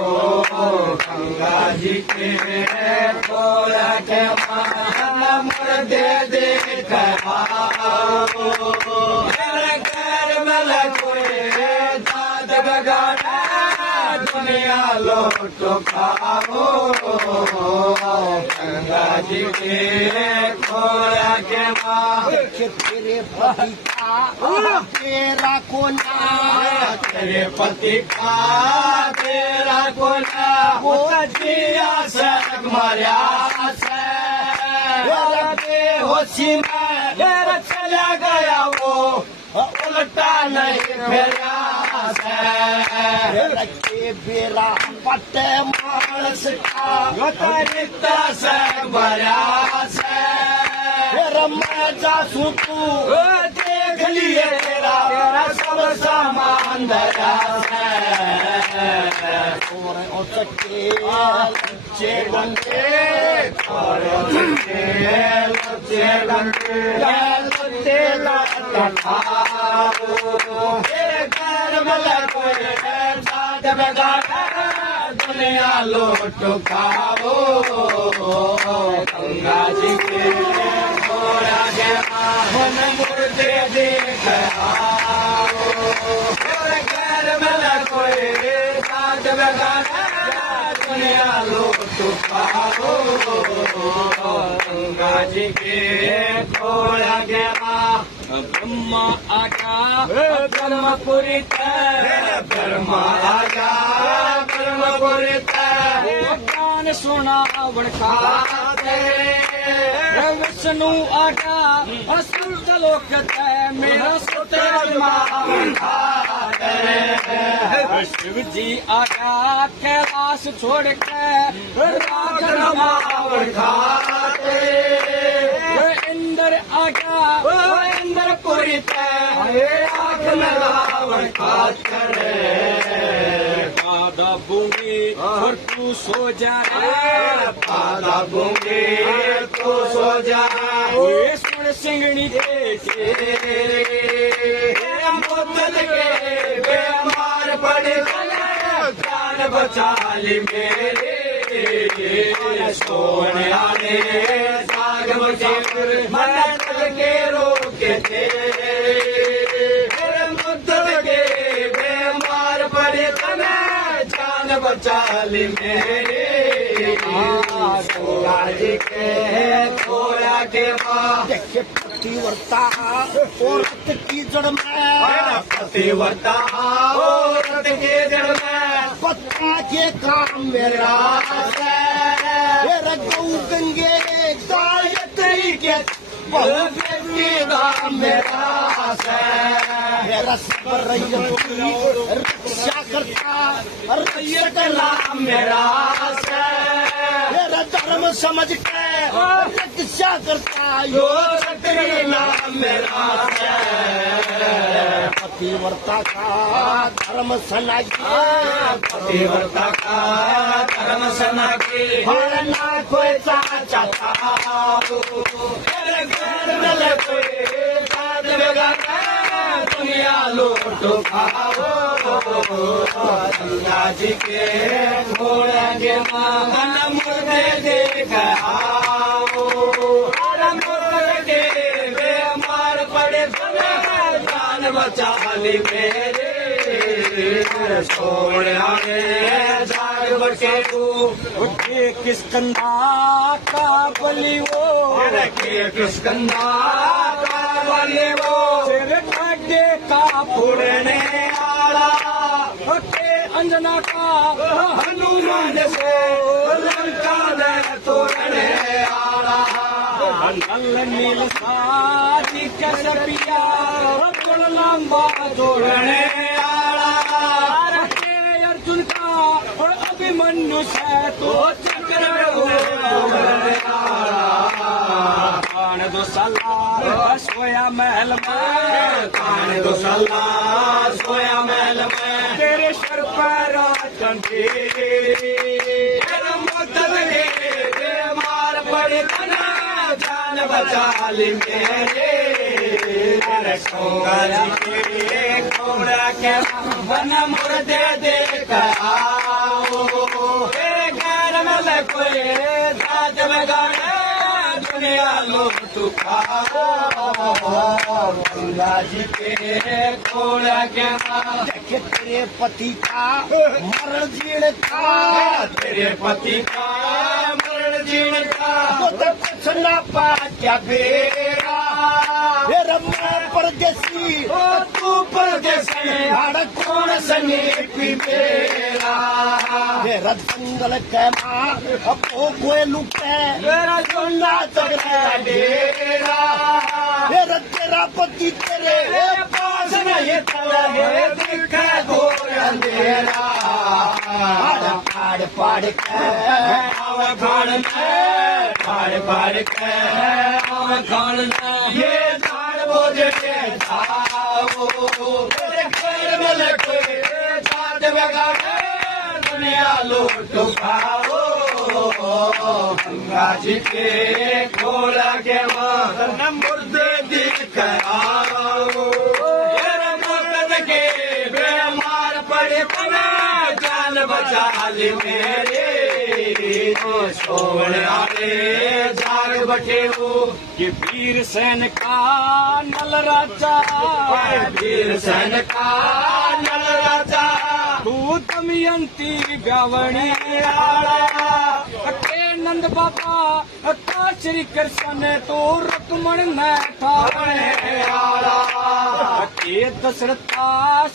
गंगा जी के खोया के मान मुर्दे देख आओ घर में कोई दाद बगाना दुनिया लौट खाओ गंगा जी के खोया के मान तेरे पति का तेरा कोना तेरे पति का तेरा कोना वो जिया से मरिया से होशी में चला गया वो उल्टा नहीं फेरा से के बेरा पटे मानस का रिश्ता से मरिया से मैं जासू तू देख लिए तेरा सब सामान दया से और सके लच्चे गंगे लच्चे गंगे लच्चे तेरे घर में कोई साथ बेगाना दुनिया लौट खाओ गंगा जी के खोया के मन मुर्दे देख आओ तेरे घर में कोई साथ बेगाना दुनिया लौट खाओ गंगा जी के खोया के ब्रह्मा आजा ब्रह्मपुरी ब्रह्मा आजा ब्रह्मपुरी ज्ञान सुना बड़खाते विष्णु आजा असुर लोक मेरा सुत्र शिव जी आजा कैलाश छोड़ के खाते इंद्र आजा इंद्र पुरी आँख लगावड़ खात करे पादा बूंगी और तू सो जाए पादा बूंगी तू सो जाए सुन सिंगड़ी के मुद्दत के बेमार पड़े जान बचा ली मेरे सोने आने साग बचे मन के रोके थे मुद्दत के बेमार पड़े तने जान बचा ली मेरे जी के खोया के माँ देखे पतिव्रता औरत की जड़ में पतिव्रता औरत के जड़ में पत्ता के काम मेरा गौ गंगे गायत्री के बहुव्यक्ति दाम मेरा मेरा सबर रक्षा करता रक्षक नाम मेरा मेरा धर्म समझ के रक्षा करता यो शक्ति नाम मेरा पतिव्रता का धर्म सना पतिव्रता का धर्म सना के ना कोई चाहता दुनिया लूट खाओ गंगा जी के घोड़ा के मन मुर्दे देख आओ मुर्दे के बेमार पड़े जान बचा ली मेरे सोने जाग बचे तू उठे किस कंधा का बली वो किस कंधा का बली वो सिर ठाडे का उड़ने आला के अंजना का हनुमान से लंका में तोड़ने आला नल नील साजी कसबिया बड़ लंबा तोड़ने आला अर्जुन का अभिमन्यु से तो चक्र कान दो साला सोया महल में कान दो सल्ला सोया महल में तेरे सर पर चंदी मुद्दत के बेमार पड़े तना जान बचा ली मेरे सोगा जी के घोड़ा के मन मुर्दे देख आओ तेरे घर में कोई दाद लगाए दुनिया लूट खाओ गंगा जी के घोड़ा के देख तेरे पति का मरण जीण था, तेरे पति का मरण जीण का तो कुछ ना पा क्या बेरा, फिर मैं परदेसी तू परदेसी कौन सनी पी मेरा मेरा जंगल के माँ अब वो कोई लुटे मेरा झुंडा तगड़ा डेरा मेरा तेरा पति तेरे पास नहीं खड़ा है दिखा घोर अंधेरा फाड़ फाड़ के आव खान फाड़ के आव खान ये झाड़ बोझ के जाओ तेरे घर में लगे झाड़ बगाड़े दुनिया लूट खाओ गंगा जी के घोड़ा के वन मुर्दे दिख आओ तेरे मुर्द के बीमार पड़े तना जान बचा ली मेरे सोने आले जाग बटे हो ये वीर सैन का नल राजा, वीर सैन का नल राजा तू दमयंती गवणी आला के नंद बाबा का श्री कृष्ण तो रुक्मण ने ठाणे आला के दशरथा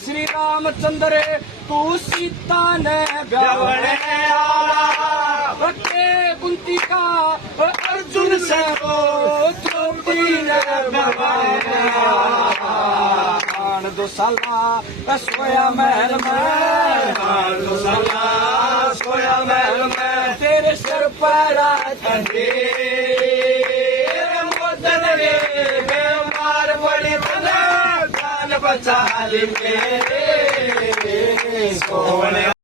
श्री रामचंद्र तू सीता ने गवणे आला के कुंती का अर्जुन से द्रौपदी ने प्राण दो साला सोया महल में सोया महल में तेरे सर पर मोदन रे बीमार पड़ी तना जान बचा ली मेरे सोने